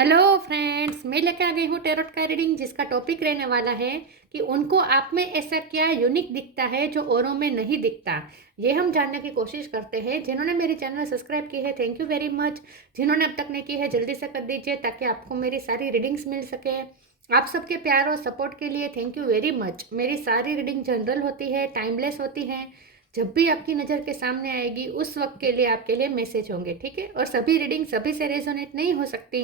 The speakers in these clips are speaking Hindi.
हेलो फ्रेंड्स, मैं लेकर आ गई हूँ टैरोट का रीडिंग जिसका टॉपिक रहने वाला है कि उनको आप में ऐसा क्या यूनिक दिखता है जो औरों में नहीं दिखता। ये हम जानने की कोशिश करते हैं। जिन्होंने मेरे चैनल सब्सक्राइब की है, थैंक यू वेरी मच। जिन्होंने अब तक नहीं की है, जल्दी से कर दीजिए ताकि आपको मेरी सारी रीडिंग्स मिल सके। आप सबके प्यार और सपोर्ट के लिए थैंक यू वेरी मच। मेरी सारी रीडिंग जनरल होती है, टाइमलेस होती है। जब भी आपकी नज़र के सामने आएगी उस वक्त के लिए आपके लिए मैसेज होंगे, ठीक है। और सभी रीडिंग सभी से रेजोनेट नहीं हो सकती।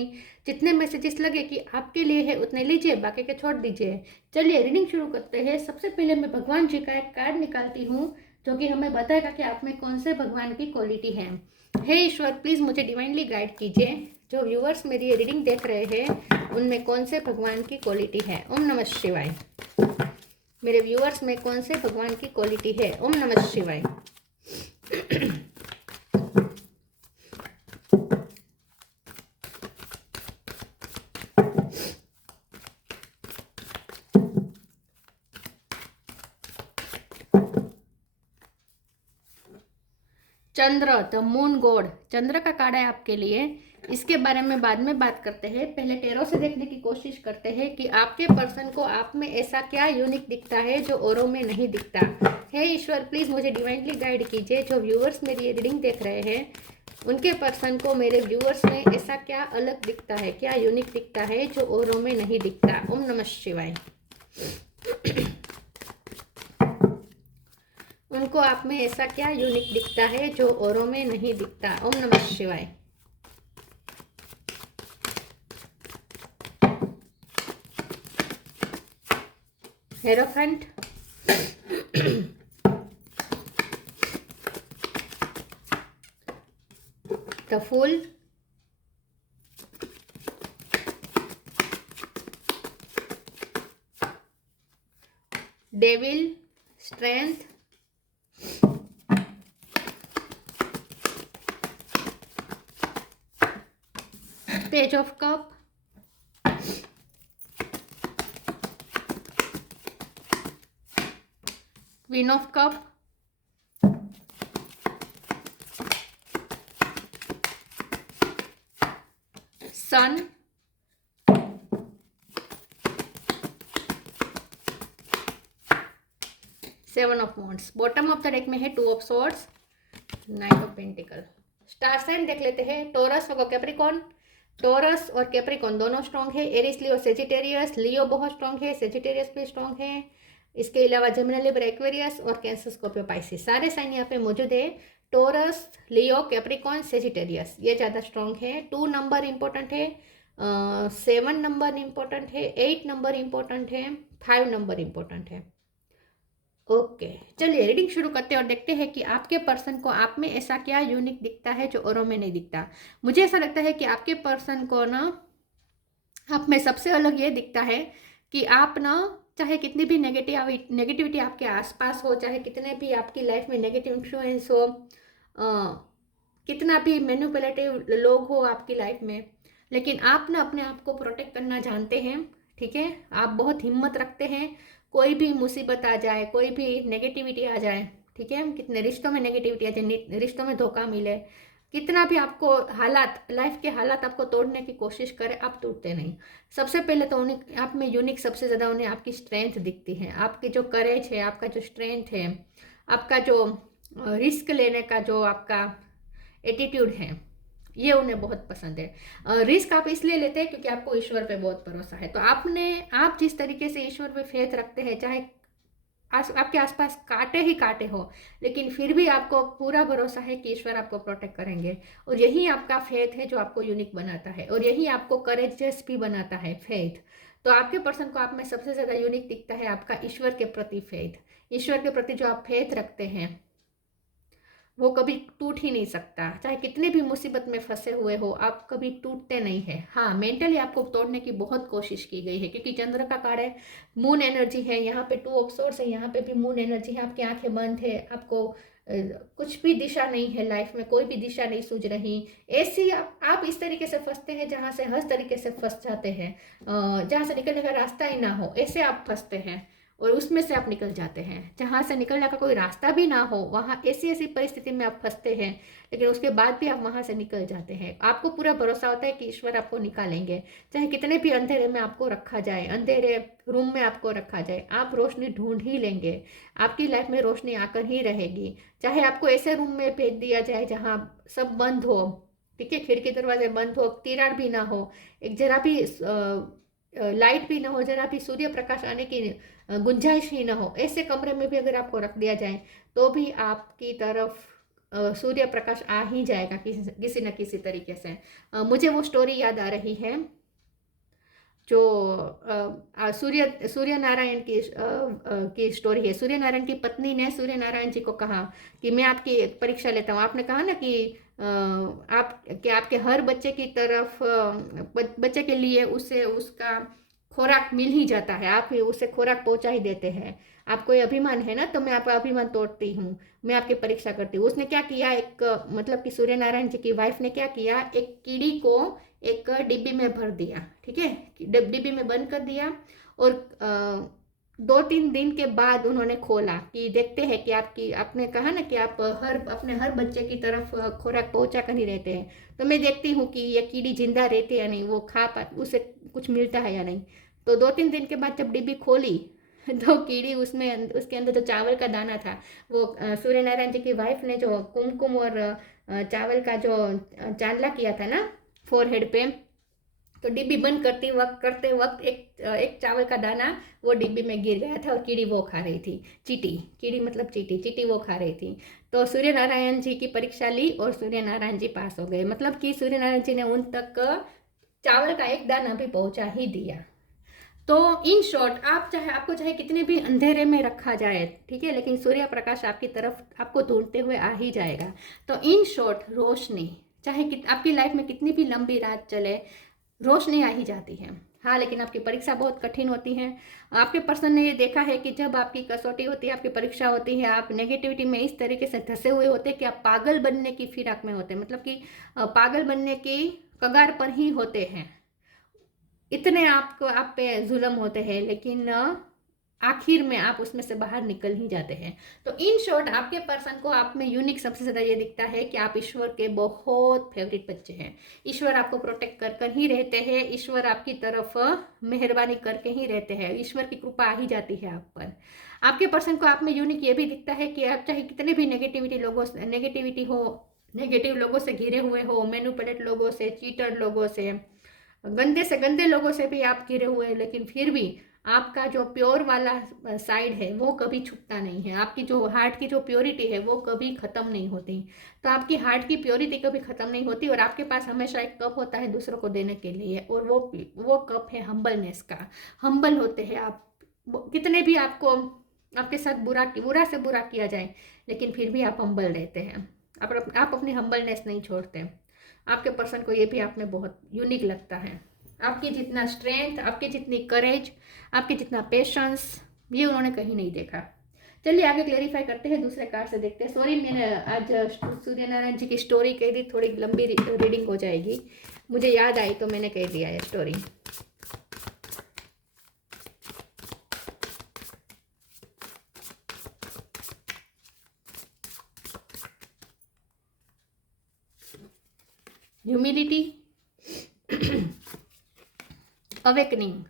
जितने मैसेजेस लगे कि आपके लिए है उतने लीजिए, बाकी के छोड़ दीजिए। चलिए रीडिंग शुरू करते हैं। सबसे पहले मैं भगवान जी का एक कार्ड निकालती हूँ जो कि हमें बताएगा कि आप में कौन से भगवान की क्वालिटी है। हे ईश्वर, प्लीज़ मुझे डिवाइनली गाइड कीजिए। जो व्यूअर्स मेरी रीडिंग देख रहे हैं उनमें कौन से भगवान की क्वालिटी है। ओम नमः शिवाय। मेरे व्यूअर्स में कौन से भगवान की क्वालिटी है। ओम नमः शिवाय। चंद्र, द मून गॉड, चंद्र का कार्ड है आपके लिए। इसके बारे में बाद में बात करते हैं। पहले टेरो से देखने की कोशिश करते हैं कि आपके पर्सन को आप में ऐसा क्या यूनिक दिखता है जो औरों में नहीं दिखता। हे ईश्वर, प्लीज़ मुझे डिवाइनली गाइड कीजिए। जो व्यूअर्स मेरी ये रीडिंग देख रहे हैं उनके पर्सन को मेरे व्यूअर्स में ऐसा क्या अलग दिखता है, क्या यूनिक दिखता है जो औरों में नहीं दिखता। ओम नमः शिवाय। उनको आप में ऐसा क्या यूनिक दिखता है जो औरों में नहीं दिखता। ओम नमः शिवाय। Hierophant, the fool, devil, strength, page of cup, queen of cup, sun, seven of wands. Bottom of the deck में है two of swords, knight of pentacle. Star sign देख लेते हैं। टोरस और कैप्रिकॉन। टोरस और कैप्रिकॉन दोनों स्ट्रॉन्ग है। Aries, Leo, Sagittarius. लियो बहुत स्ट्रॉन्ग है, सेजिटेरियस भी स्ट्रॉन्ग है। इसके अलावा जेमिनी, लिब्रा, एक्वेरियस और कैंसर, स्कॉर्पियो, पाइसिस, सारे साइन यहाँ पे मौजूद है। टोरस, लियो, कैप्रिकॉन, सेजिटेरियस ये ज़्यादा स्ट्रॉन्ग है। 2 नंबर इंपॉर्टेंट है, 7 नंबर इंपॉर्टेंट है, 8 नंबर इंपॉर्टेंट है, 5 नंबर इंपॉर्टेंट है। ओके, चलिए रीडिंग शुरू करते हैं और देखते हैं कि आपके पर्सन को आप में ऐसा क्या यूनिक दिखता है जो औरों में नहीं दिखता। मुझे ऐसा लगता है कि आपके पर्सन को ना आप में सबसे अलग ये दिखता है कि आप ना, चाहे कितनी भी नेगेटिविटी आपके आसपास हो, चाहे कितने भी आपकी लाइफ में नेगेटिव इन्फ्लुएंस हो, कितना भी मैनिपुलेटिव लोग हो आपकी लाइफ में, लेकिन आप ना अपने आप को प्रोटेक्ट करना जानते हैं, ठीक है। आप बहुत हिम्मत रखते हैं। कोई भी मुसीबत आ जाए, कोई भी नेगेटिविटी आ जाए, ठीक है, कितने रिश्तों में नेगेटिविटी आ जाए, रिश्तों में धोखा मिले, कितना भी आपको हालात, लाइफ के हालात आपको तोड़ने की कोशिश करे, आप टूटते नहीं। सबसे पहले तो उन्हें आप में यूनिक सबसे ज़्यादा उन्हें आपकी स्ट्रेंथ दिखती है। आपकी जो करेज है, आपका जो स्ट्रेंथ है, आपका जो रिस्क लेने का जो आपका एटीट्यूड है, ये उन्हें बहुत पसंद है। रिस्क आप इसलिए लेते हैं क्योंकि आपको ईश्वर पे बहुत भरोसा है। तो आप जिस तरीके से ईश्वर पे फेथ रखते हैं, चाहे आपके आसपास कांटे ही कांटे हो, लेकिन फिर भी आपको पूरा भरोसा है कि ईश्वर आपको प्रोटेक्ट करेंगे। और यही आपका फेथ है जो आपको यूनिक बनाता है, और यही आपको करेजियस भी बनाता है, फेथ। तो आपके पर्सन को आप में सबसे ज़्यादा यूनिक दिखता है आपका ईश्वर के प्रति फेथ। ईश्वर के प्रति जो आप फेथ रखते हैं वो कभी टूट ही नहीं सकता। चाहे कितनी भी मुसीबत में फंसे हुए हो, आप कभी टूटते नहीं है। हाँ, मेंटली आपको तोड़ने की बहुत कोशिश की गई है क्योंकि चंद्र का कार्ड है, मून एनर्जी है, यहाँ पे 2 ऑफ सोर्स है, यहाँ पे भी मून एनर्जी है। आपकी आंखें बंद है, आपको कुछ भी दिशा नहीं है, लाइफ में कोई भी दिशा नहीं सूझ रही। ऐसी आप इस तरीके से फंसते हैं जहाँ से हर तरीके से फंस जाते हैं, जहाँ से निकलने का रास्ता ही ना हो, ऐसे आप फंसते हैं। और उसमें से आप निकल जाते हैं। जहाँ से निकलने का कोई रास्ता भी ना हो, वहाँ ऐसी ऐसी परिस्थिति में आप फंसते हैं, लेकिन उसके बाद भी आप वहाँ से निकल जाते हैं। आपको पूरा भरोसा होता है कि ईश्वर आपको निकालेंगे। चाहे कितने भी अंधेरे में आपको रखा जाए, अंधेरे रूम में आपको रखा जाए, आप रोशनी ढूंढ ही लेंगे। आपकी लाइफ में रोशनी आकर ही रहेगी। चाहे आपको ऐसे रूम में भेज दिया जाए जहाँ सब बंद हो, ठीक है, खिड़की दरवाजे बंद हो, तिराड़ भी ना हो, एक जरा भी लाइट भी ना हो, जरा भी सूर्य प्रकाश आने की गुंजाइश ही ना हो, ऐसे कमरे में भी अगर आपको रख दिया जाए तो भी आपकी तरफ सूर्य प्रकाश आ ही जाएगा किसी न किसी तरीके से। मुझे वो स्टोरी याद आ रही है जो सूर्य नारायण की स्टोरी है। सूर्य नारायण की पत्नी ने सूर्य नारायण जी को कहा कि मैं आपकी एक परीक्षा लेता हूँ। आपने कहा ना कि आपके हर बच्चे की तरफ बच्चे के लिए उसे उसका खोराक मिल ही जाता है, आप उसे खोराक पहुंचा ही देते हैं। आपको ये अभिमान है ना, तो मैं आपका अभिमान तोड़ती हूँ, मैं आपकी परीक्षा करती हूँ। उसने क्या किया, एक मतलब कि सूर्य नारायण जी की वाइफ ने क्या किया, एक कीड़ी को एक डिब्बी में भर दिया, ठीक है, डिब्बी में बंद कर दिया। और 2-3 दिन के बाद उन्होंने खोला कि देखते हैं कि आपने कहा ना कि आप अपने हर बच्चे की तरफ खोराक पहुंचा कर ही रहते हैं, तो मैं देखती हूँ कि ये कीड़ी जिंदा रहती है या नहीं, वो उसे कुछ मिलता है या नहीं। तो 2-3 दिन के बाद जब डिब्बी खोली तो कीड़ी उसमें, उसके अंदर जो चावल का दाना था, वो सूर्य नारायण जी की वाइफ ने जो कुमकुम और चावल का जो चांदला किया था ना फोरहेड पे, तो डिब्बी बंद करते वक्त एक चावल का दाना वो डिब्बी में गिर गया था और कीड़ी वो खा रही थी। चीटी, कीड़ी मतलब चीटी, चीटी वो खा रही थी। तो सूर्य नारायण जी की परीक्षा ली और सूर्य नारायण जी पास हो गए। मतलब कि सूर्य नारायण जी ने उन तक चावल का एक दाना भी पहुंचा ही दिया। तो इन शॉर्ट, आपको चाहे कितने भी अंधेरे में रखा जाए, ठीक है, लेकिन सूर्य प्रकाश आपकी तरफ आपको ढूंढते हुए आ ही जाएगा। तो इन शॉर्ट, रोशनी चाहे आपकी लाइफ में कितनी भी लंबी रात चले, रोशनी आ ही जाती है। हाँ, लेकिन आपकी परीक्षा बहुत कठिन होती है। आपके पर्सन ने ये देखा है कि जब आपकी कसौटी होती है, आपकी परीक्षा होती है, आप नेगेटिविटी में इस तरीके से धंसे हुए होते हैं कि आप पागल बनने की फिराक में होते हैं, मतलब कि पागल बनने की कगार पर ही होते हैं। इतने आपको आप पे जुल्म होते हैं, लेकिन आखिर में आप उसमें से बाहर निकल ही जाते हैं। तो इन शॉर्ट, आपके पर्सन को आप में यूनिक सबसे ज़्यादा ये दिखता है कि आप ईश्वर के बहुत फेवरेट बच्चे हैं। ईश्वर आपको प्रोटेक्ट कर ही रहते हैं, ईश्वर आपकी तरफ मेहरबानी करके ही रहते हैं, ईश्वर की कृपा आ ही जाती है आप पर। आपके पर्सन को आप में यूनिक ये भी दिखता है कि आप चाहे कितने भी नेगेटिव लोगों से घिरे हुए हो, मैनिपुलेट लोगों से, चीटर लोगों से, गंदे से गंदे लोगों से भी आप घिरे हुए हैं, लेकिन फिर भी आपका जो प्योर वाला साइड है वो कभी छुपता नहीं है। आपकी जो हार्ट की जो प्योरिटी है वो कभी ख़त्म नहीं होती। तो आपकी हार्ट की प्योरिटी कभी ख़त्म नहीं होती और आपके पास हमेशा एक कप होता है दूसरों को देने के लिए, और वो कप है हम्बलनेस का। हम्बल होते हैं आप। कितने भी आपको आपके साथ बुरा से बुरा किया जाए, लेकिन फिर भी आप हम्बल रहते हैं। आप अपनी हम्बलनेस नहीं छोड़ते। आपके पर्सन को ये भी आप में बहुत यूनिक लगता है। आपकी जितना स्ट्रेंथ, आपकी जितनी करेज, आपके जितना पेशेंस, ये उन्होंने कहीं नहीं देखा। चलिए आगे क्लेरिफाई करते हैं, दूसरे कार्ड से देखते हैं। सॉरी, मैंने आज सूर्य नारायण जी की स्टोरी कह दी, थोड़ी लंबी रीडिंग हो जाएगी, मुझे याद आई तो मैंने कह दिया है story. Humility, awakening,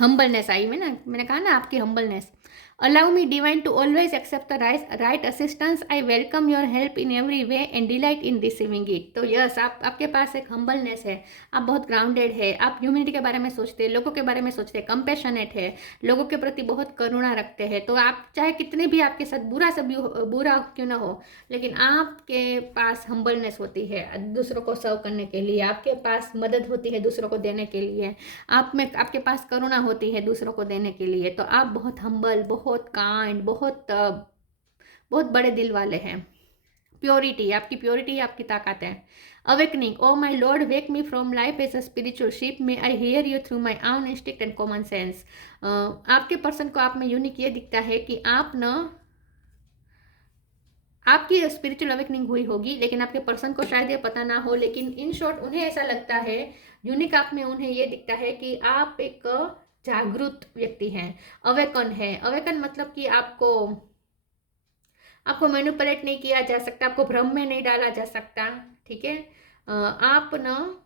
humbleness I मैंने कहा ना आपकी humbleness. Allow me divine to always accept the right assistance, I welcome your help in every way and delight in receiving it. तो यस, आपके पास एक हम्बलनेस है, आप बहुत ग्राउंडेड है, आप ह्यूमैनिटी के बारे में सोचते हैं, लोगों के बारे में सोचते हैं, कंपैशनेट है, लोगों के प्रति बहुत करुणा रखते हैं। तो आप चाहे कितने भी आपके साथ बुरा क्यों ना हो, लेकिन आपके पास हम्बलनेस होती है दूसरों को सर्व करने के लिए, आपके पास मदद होती है दूसरों को देने के लिए, आपके पास करुणा होती है दूसरों को देने के लिए। तो आप बहुत हम्बल, बहुत काइंड, बहुत बड़े दिल वाले हैं। प्योरिटी, आपकी प्योरिटी आपकी ताकत है। Awakening, oh my lord wake me from life as a spiritual ship, may I hear you through my own instinct and common sense. आपके पर्सन को आप में यूनिक ये दिखता है कि आपकी स्पिरिचुअल अवेकनिंग हुई होगी, लेकिन आपके पर्सन को शायद ये पता ना हो, लेकिन इन शॉर्ट उन्हें ऐसा लगता है, यूनिक आप में उन्हें ये दिखता है कि आप एक जागरूक व्यक्ति हैं, अवेकन है। अवेकन मतलब कि आपको मैनिपुलेट नहीं किया जा सकता, आपको भ्रम में नहीं डाला जा सकता, ठीक है। आप ना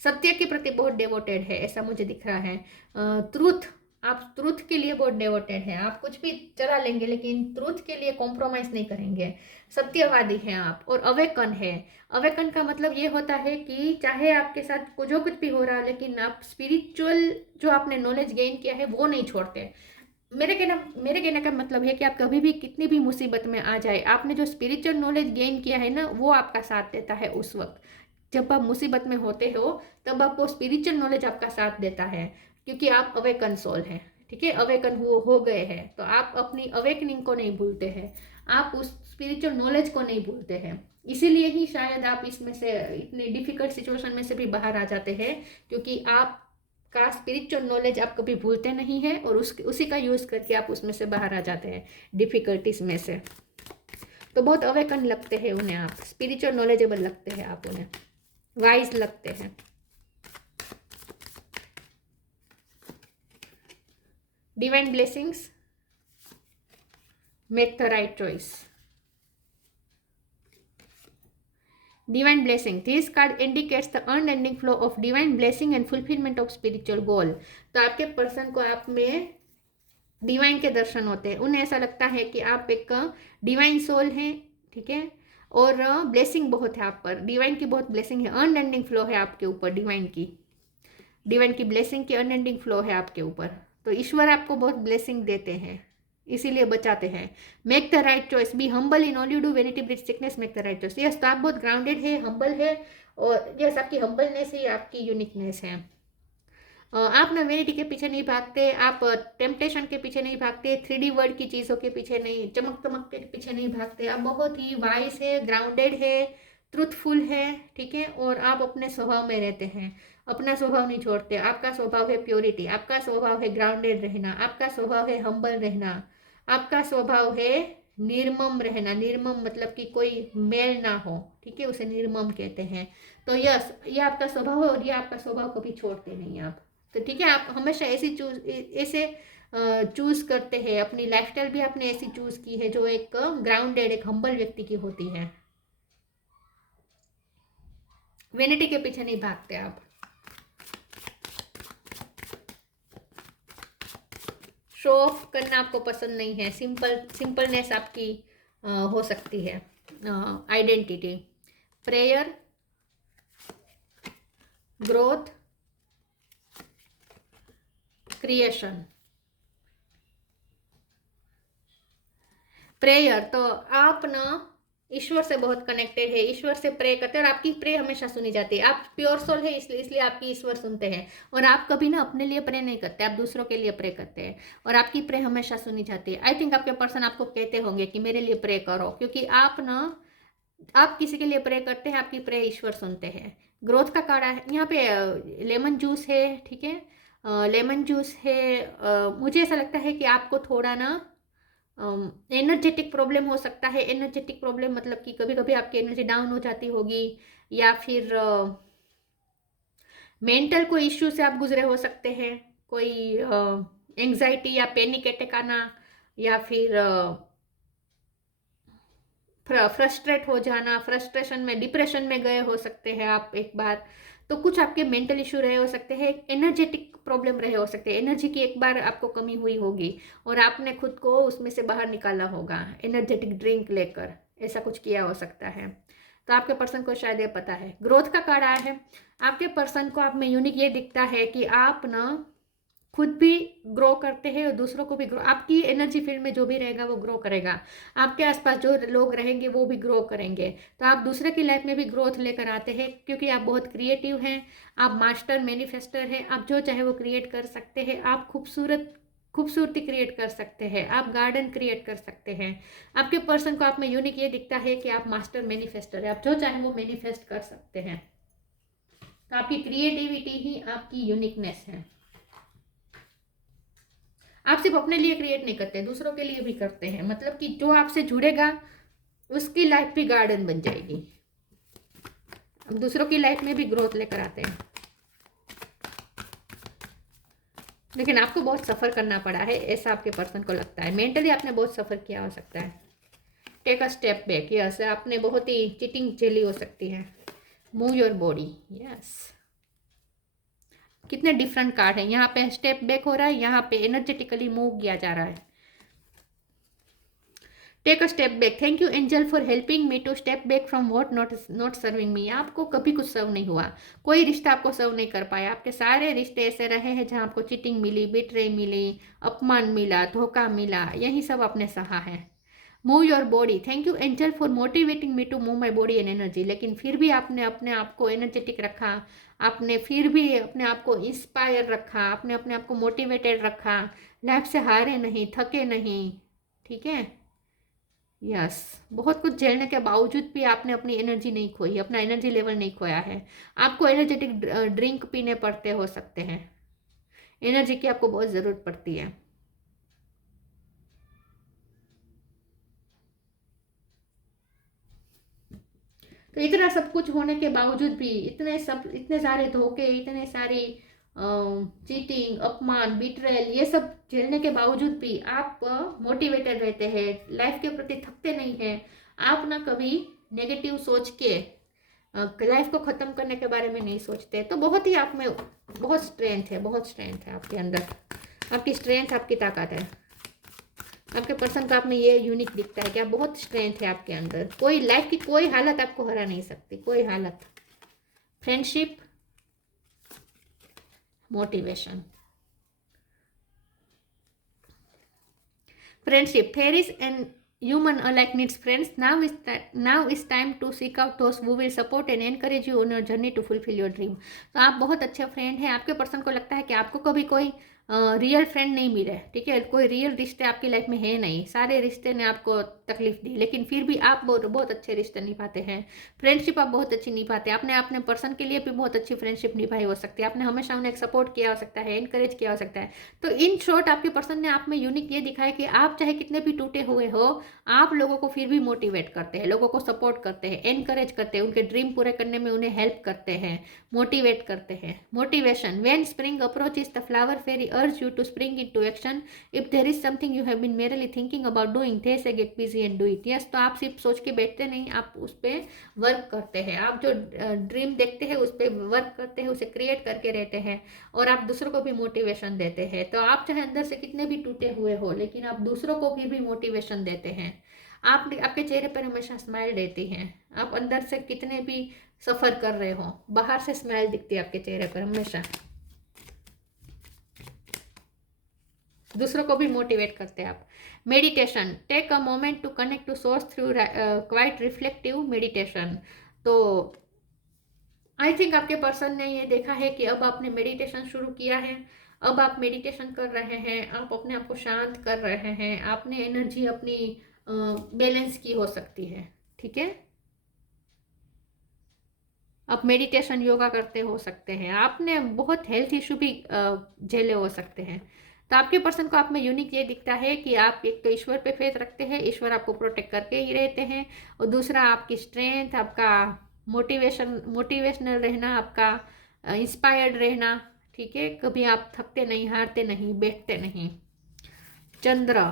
सत्य के प्रति बहुत डेवोटेड है, ऐसा मुझे दिख रहा है। ट्रूथ, आप ट्रूथ के लिए बहुत डेवोटेड है, आप कुछ भी चला लेंगे लेकिन ट्रूथ के लिए कॉम्प्रोमाइज नहीं करेंगे, सत्यवादी हैं आप। और अवेकन है, अवेकन का मतलब ये होता है कि चाहे आपके साथ जो कुछ भी हो रहा है लेकिन आप स्पिरिचुअल जो आपने नॉलेज गेन किया है वो नहीं छोड़ते। मेरे कहने का मतलब है कि आप कभी भी कितनी भी मुसीबत में आ जाए, आपने जो स्पिरिचुअल नॉलेज गेन किया है ना वो आपका साथ देता है उस वक्त। जब आप मुसीबत में होते हो तब आपको स्पिरिचुअल नॉलेज आपका साथ देता है, क्योंकि आप अवेकन सोल हैं, ठीक है, अवेकन हो गए हैं। तो आप अपनी अवेकनिंग को नहीं भूलते हैं, आप उस स्पिरिचुअल नॉलेज को नहीं भूलते हैं। इसीलिए ही शायद आप इसमें से इतनी डिफिकल्ट सिचुएशन में से भी बाहर आ जाते हैं, क्योंकि आप का स्पिरिचुअल नॉलेज आप कभी भूलते नहीं हैं और उसी का यूज़ करके आप उसमें से बाहर आ जाते हैं डिफिकल्टीज में से। तो बहुत अवेकन लगते हैं उन्हें, आप स्पिरिचुअल नॉलेजेबल लगते हैं, आप उन्हें वाइज लगते हैं। Divine blessings, make the right choice. Divine blessing. This card indicates the unending flow of divine blessing and fulfillment of spiritual goal. तो आपके पर्सन को आप में डिवाइन के दर्शन होते हैं, उन्हें ऐसा लगता है कि आप एक डिवाइन सोल हैं, ठीक है, और ब्लेसिंग बहुत है आप पर, डिवाइन की बहुत ब्लेसिंग है, अनएंडिंग फ्लो है आपके ऊपर, डिवाइन की ब्लेसिंग की अनएंडिंग फ्लो है आपके ऊपर। तो ईश्वर आपको बहुत ब्लेसिंग देते हैं, इसीलिए बचाते हैं। Make the right choice, be humble in all you do, vanity breeds sickness, make the right choice. Yes, तो आप बहुत ग्राउंडेड है, हम्बल है, और यस आपकी हम्बलनेस ही आपकी यूनिकनेस है। आप ना वेनिटी के पीछे नहीं भागते, आप टेम्पटेशन के पीछे नहीं भागते, 3D वर्ल्ड की चीज़ों के पीछे नहीं, चमक तमक के पीछे नहीं भागते। आप बहुत ही वाइज है, ग्राउंडेड है, ट्रूथफुल है, ठीक है, और आप अपने स्वभाव में रहते हैं, अपना स्वभाव नहीं छोड़ते। आपका स्वभाव है प्योरिटी, आपका स्वभाव है ग्राउंडेड रहना, आपका स्वभाव है हम्बल रहना, आपका स्वभाव है निर्मम रहना। निर्मम मतलब कि कोई मेल ना हो, ठीक है, उसे निर्मम कहते हैं। तो यस, ये आपका स्वभाव है और ये आपका स्वभाव कभी छोड़ते नहीं आप। तो ठीक है, आप हमेशा ऐसे चूज करते हैं, अपनी लाइफस्टाइल भी आपने ऐसी चूज की है जो एक ग्राउंडेड, एक हम्बल व्यक्ति की होती है। वेनिटी के पीछे नहीं भागते आप। शो ऑफ करना आपको पसंद नहीं है, सिंपलनेस आपकी हो सकती है identity. Prayer, growth, creation. Prayer, तो आप ना ईश्वर से बहुत कनेक्टेड है, ईश्वर से प्रे करते हैं और आपकी प्रे हमेशा सुनी जाती है। आप प्योर सोल है, इसलिए आपकी ईश्वर सुनते हैं। और आप कभी ना अपने लिए प्रे नहीं करते, आप दूसरों के लिए प्रे करते हैं और आपकी प्रे हमेशा सुनी जाती है। आई थिंक आपके पर्सन आपको कहते होंगे कि मेरे लिए प्रे करो, क्योंकि आप किसी के लिए प्रे करते हैं, आपकी प्रे ईश्वर सुनते हैं। ग्रोथ का कार्ड है यहाँ पे, लेमन जूस है, ठीक है, लेमन जूस है। मुझे ऐसा लगता है कि आपको थोड़ा ना एनर्जेटिक प्रॉब्लम हो सकता है। एनर्जेटिक प्रॉब्लम मतलब कि कभी कभी आपकी एनर्जी डाउन हो जाती होगी, या फिर मेंटल कोई इश्यू से आप गुजरे हो सकते हैं, कोई एंग्जाइटी या पैनिक अटैक आना, या फिर फ्रस्ट्रेट हो जाना, फ्रस्ट्रेशन में, डिप्रेशन में गए हो सकते हैं आप एक बार। तो कुछ आपके मेंटल इश्यू रहे हो सकते हैं, एनर्जेटिक प्रॉब्लम रहे हो सकते हैं, एनर्जी की एक बार आपको कमी हुई होगी और आपने खुद को उसमें से बाहर निकाला होगा एनर्जेटिक ड्रिंक लेकर, ऐसा कुछ किया हो सकता है। तो आपके पर्सन को शायद ये पता है। ग्रोथ का कार्ड आया है, आपके पर्सन को आप में यूनिक ये दिखता है कि आप ना खुद भी ग्रो करते हैं और दूसरों को भी ग्रो, आपकी एनर्जी फील्ड में जो भी रहेगा वो ग्रो करेगा, आपके आसपास जो लोग रहेंगे वो भी ग्रो करेंगे। तो आप दूसरे की लाइफ में भी ग्रोथ लेकर आते हैं, क्योंकि आप बहुत क्रिएटिव हैं, आप मास्टर मैनिफेस्टर हैं, आप जो चाहे वो क्रिएट कर सकते हैं। आप खूबसूरती क्रिएट कर सकते हैं, आप गार्डन क्रिएट कर सकते हैं। आपके पर्सन को आप में यूनिक ये दिखता है कि आप मास्टर मैनिफेस्टर है, आप जो चाहे वो मैनिफेस्ट कर सकते हैं। तो आपकी क्रिएटिविटी ही आपकी यूनिकनेस है। आप सिर्फ अपने लिए क्रिएट नहीं करते, दूसरों के लिए भी करते हैं, मतलब कि जो आपसे जुड़ेगा उसकी लाइफ भी गार्डन बन जाएगी। हम दूसरों की लाइफ में भी ग्रोथ लेकर आते हैं। लेकिन आपको बहुत सफ़र करना पड़ा है, ऐसा आपके पर्सन को लगता है। मेंटली आपने बहुत सफ़र किया हो सकता है। Take a step back, yes, आपने बहुत ही चीटिंग झेली हो सकती है। Move your body, yes. कितने डिफरेंट कार्ड हैं यहाँ पे। स्टेप बैक हो रहा है, यहाँ पे एनर्जेटिकली मूव किया जा रहा है। Take a step back, thank you angel for helping me to step back from what not serving me. आपको कभी कुछ सर्व नहीं हुआ, कोई रिश्ता आपको सर्व नहीं कर पाया। आपके सारे रिश्ते ऐसे रहे हैं जहां आपको चीटिंग मिली, बिट्रे मिली, अपमान मिला, धोखा मिला, यही सब आपने सहा है। Move your body, thank you angel for motivating me to move my body and energy. लेकिन फिर भी आपने अपने आप को एनर्जेटिक रखा, आपने फिर भी अपने आप को इंस्पायर रखा, आपने अपने आप को मोटिवेटेड रखा, लाइफ से हारे नहीं, थके नहीं, ठीक है। यस, बहुत कुछ झेलने के बावजूद भी आपने अपनी एनर्जी नहीं खोई, अपना एनर्जी लेवल नहीं खोया है। आपको एनर्जेटिक ड्रिंक पीने पड़ते हो सकते हैं, एनर्जी की आपको बहुत ज़रूरत पड़ती है। तो इतना सब कुछ होने के बावजूद भी, इतने सारे धोखे, इतने सारी चीटिंग, अपमान, बिट्रेल, ये सब झेलने के बावजूद भी आप मोटिवेटेड रहते हैं, लाइफ के प्रति थकते नहीं हैं। आप ना कभी नेगेटिव सोच के लाइफ को ख़त्म करने के बारे में नहीं सोचते। तो बहुत ही आप में बहुत स्ट्रेंथ है, बहुत स्ट्रेंथ है आपके अंदर। आपकी स्ट्रेंथ, आपकी ताकत है। आपके पर्सन को आप में ये यूनिक दिखता है कि आप बहुत स्ट्रेंथ है आपके अंदर। कोई लाइफ की कोई हालत आपको हरा नहीं सकती, कोई हालत। Friendship, motivation, friendship, there is an human alike needs friends. Now is time to seek out those who will support and encourage you on your journey to fulfill your dream. तो आप बहुत अच्छे फ्रेंड हैं। आपके पर्सन को लगता है कि आपको कभी कोई रियल फ्रेंड नहीं मिले, ठीक है, कोई रियल रिश्ते आपकी लाइफ में है नहीं, सारे रिश्ते ने आपको तकलीफ दी, लेकिन फिर भी आप बहुत बहुत अच्छे रिश्ते निभाते हैं। फ्रेंडशिप आप बहुत अच्छी निभाते हैं। आपने अपने पर्सन के लिए भी बहुत अच्छी फ्रेंडशिप निभाई हो सकती है। आपने हमेशा उन्हें सपोर्ट किया हो सकता है, इनकरेज किया हो सकता है। तो इन शॉर्ट आपके पर्सन ने आप में यूनिक ये दिखाया कि आप चाहे कितने भी टूटे हुए हो, आप लोगों को फिर भी मोटिवेट करते हैं, लोगों को सपोर्ट करते हैं, एनकरेज करते हैं, उनके ड्रीम पूरे करने में उन्हें हेल्प करते हैं, मोटिवेट करते हैं। Motivation, when spring approaches the flower fairy urge you to spring into action. If there is something you have been merely thinking about doing, they say get busy and do it. Yes, तो आप सिर्फ सोच के बैठते नहीं, आप उस पर वर्क करते हैं। आप जो ड्रीम देखते हैं उस पर वर्क करते हैं, उसे क्रिएट करके रहते हैं, और आप दूसरों को भी मोटिवेशन देते हैं। तो आप चाहे अंदर से कितने भी टूटे हुए हो, लेकिन आप दूसरों को फिर भी मोटिवेशन देते हैं। आपके चेहरे पर हमेशा स्माइल रहती है। आप अंदर से कितने भी सफ़र कर रहे हो, बाहर से स्माइल दिखती है आपके चेहरे पर हमेशा। दूसरों को भी मोटिवेट करते हैं आप। Meditation, take a moment to connect to source through quiet reflective meditation. तो आई थिंक आपके पर्सन ने ये देखा है कि अब आपने मेडिटेशन शुरू किया है, अब आप मेडिटेशन कर रहे हैं, आप अपने आप को शांत कर रहे हैं, आपने एनर्जी अपनी बैलेंस की हो सकती है, ठीक है। आप मेडिटेशन, योगा करते हो सकते हैं, आपने बहुत हेल्थ इशू भी झेले हो सकते हैं। तो आपके पर्सन को आप में यूनिक ये दिखता है कि आप एक तो ईश्वर पे फेथ रखते हैं, ईश्वर आपको प्रोटेक्ट करके ही रहते हैं, और दूसरा आपकी स्ट्रेंथ, आपका मोटिवेशनल रहना, आपका इंस्पायर्ड रहना, ठीक है। कभी आप थकते नहीं, हारते नहीं, बैठते नहीं। चंद्र,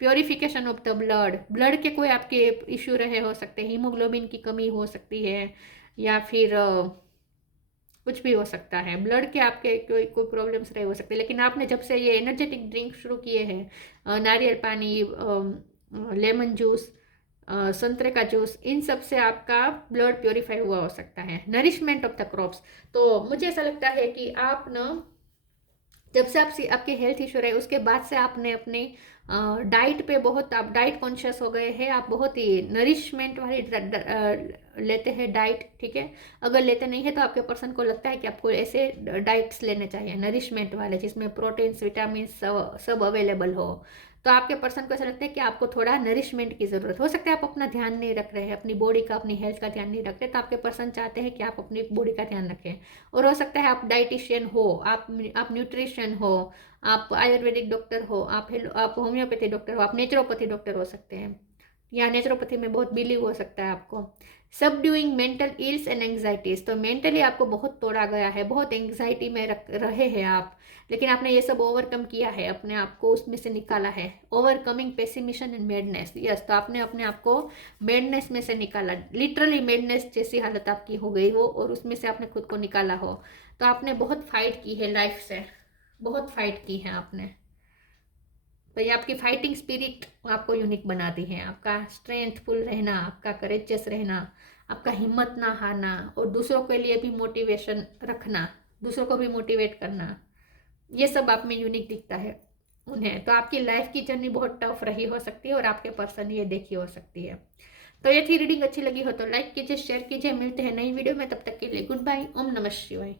प्योरिफिकेशन ऑफ द ब्लड के कोई आपके इश्यू रहे हो सकते हैं, हीमोग्लोबिन की कमी हो सकती है, या फिर कुछ भी हो सकता है, ब्लड के आपके कोई प्रॉब्लम्स रहे हो सकते हैं। लेकिन आपने जब से ये एनर्जेटिक ड्रिंक शुरू किए हैं, नारियल पानी, लेमन जूस, संतरे का जूस, इन सब से आपका ब्लड प्योरीफाई हुआ हो सकता है। नरिशमेंट ऑफ द क्रॉप्स, तो मुझे ऐसा लगता है कि आप ना जब से आपके हेल्थ इशू रहे उसके बाद से आपने अपने डाइट पे बहुत, आप डाइट कॉन्शियस हो गए हैं, आप बहुत ही नरिशमेंट वाली लेते हैं डाइट, ठीक है। अगर लेते नहीं है तो आपके पर्सन को लगता है कि आपको ऐसे डाइट्स लेने चाहिए नरिशमेंट वाले, जिसमें प्रोटीन्स, विटामिन सब अवेलेबल हो। तो आपके पर्सन को ऐसा लगता है कि आपको थोड़ा नरिशमेंट की ज़रूरत हो सकता है, आप अपना ध्यान नहीं रख रहे हैं, अपनी बॉडी का, अपनी हेल्थ का ध्यान नहीं रख रहे, तो आपके पर्सन चाहते हैं कि आप अपनी बॉडी का ध्यान रखें। और हो सकता है आप डाइटिशियन हो, आप न्यूट्रिशन हो, आप आयुर्वेदिक डॉक्टर हो, आप होम्योपैथी डॉक्टर हो, आप नेचुरोपैथी डॉक्टर हो सकते हैं, या नेचुरोपैथी में बहुत बिलीव हो सकता है आपको। Subduing mental ills and anxieties, तो मेंटली आपको बहुत तोड़ा गया है, बहुत एंग्जाइटी में रहे हैं आप, लेकिन आपने ये सब ओवरकम किया है, अपने आप को उसमें से निकाला है। ओवरकमिंग पेसिमिशन एंड मेडनेस, यस, तो आपने अपने आप को मेडनेस में से निकाला, लिटरली मेडनेस जैसी हालत आपकी हो गई हो और उसमें से आपने खुद को निकाला हो। तो आपने बहुत फाइट की है लाइफ से, बहुत फाइट की है आपने। तो ये आपकी फाइटिंग स्पिरिट आपको यूनिक बनाती है, आपका स्ट्रेंथफुल रहना, आपका करेजियस रहना, आपका हिम्मत ना हारना और दूसरों के लिए भी मोटिवेशन रखना, दूसरों को भी मोटिवेट करना, ये सब आप में यूनिक दिखता है उन्हें। तो आपकी लाइफ की जर्नी बहुत टफ रही हो सकती है और आपके पर्सन ये देखी हो सकती है। तो ये थी रीडिंग, अच्छी लगी हो तो लाइक कीजिए, शेयर कीजिए। मिलते हैं नई वीडियो में, तब तक के लिए गुड बाय। ओम नमः शिवाय।